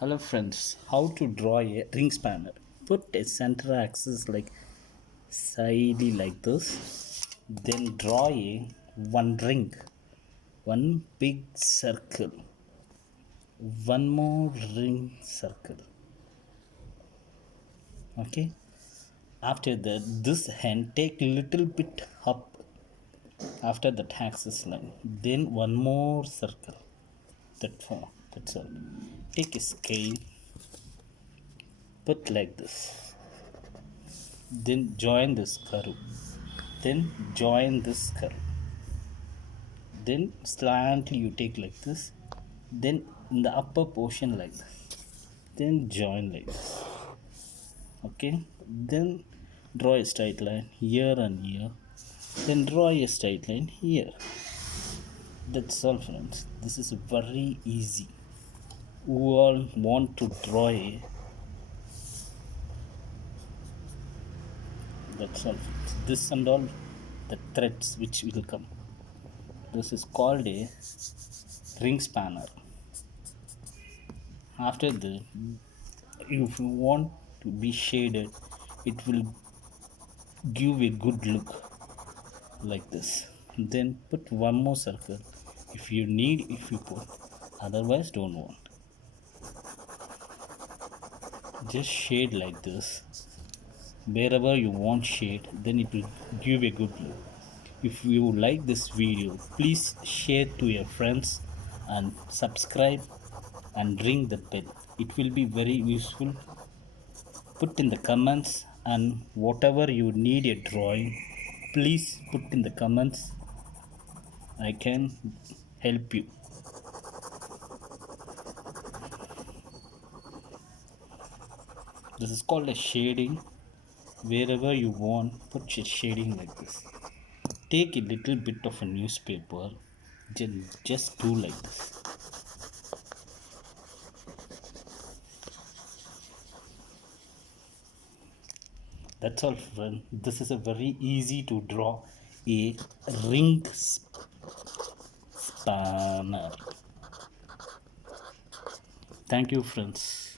Hello friends, how to draw a ring spanner. Put a center axis like sidely like this. Then draw a one ring, one big circle, one more ring circle. Okay. After that, this hand take little bit up after that axis line. Then one more circle. That's all. Take a scale, put like this. Then join this curve. Then join this curve. Then slightly you take like this. Then in the upper portion like this. Then join like this. Okay. Then draw a straight line here and here. Then draw a straight line here. That's all, friends. This is very easy. Who all want to draw a, that's all, friends. This and all the threads which will come. This is called a ring spanner. After that, if you want to be shaded, it will give a good look like this. Then put one more circle if you need, if you put, otherwise don't want. Just shade like this wherever you want shade, then it will give a good look. If you like this video, please share to your friends and subscribe and ring the bell. It will be very useful. Put in the comments, and whatever you need a drawing, please put in the comments. I can help you. This is called a shading. Wherever you want, put your shading like this. Take a little bit of a newspaper, just do like this. That's all, friend. This is a very easy to draw a ring spanner. Thank you, friends.